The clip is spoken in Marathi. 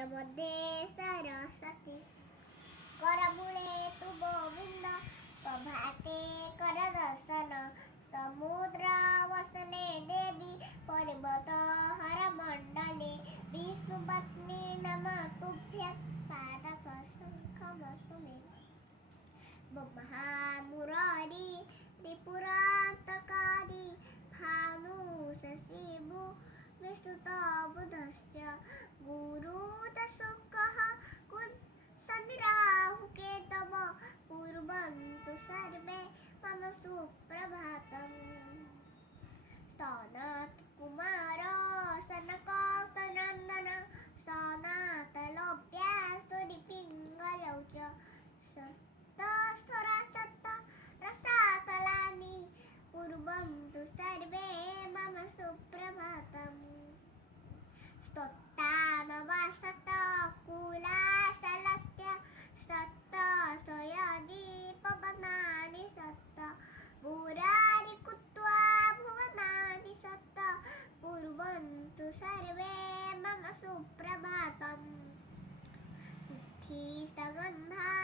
करमध्ये सरस्वती करमुळे तू गोविंद प्रभाते करदर्शन समुद्र वसने देवी पर्वत हर मंडले विष्णुपत्नी नम तुभ्यं पादपशंखमस्तुमे ब्रह्मा मुरारी त्रिपुरान्तकारी भानु शशिभु विस्तुतबुधश्च गुरुतशुकः शनिराहुकेतव कुर्वन्तु सर्वे मम सुप्रभातम् स्तनात् कुमार सनकासनन्दन स्तनातलोप्या स्तुतिपिङ्गलौ च रसातलानि कुर्वन्तु सर्वे मम सुप्रभातम् स्तोत्तानवासत कुलासलस्य सत्त सयदीपवनानि सत्त पुरारि कुत्वा भुवनानि सत्त कुर्वन्तु सर्वे मम सुप्रभातम् सुगन्धा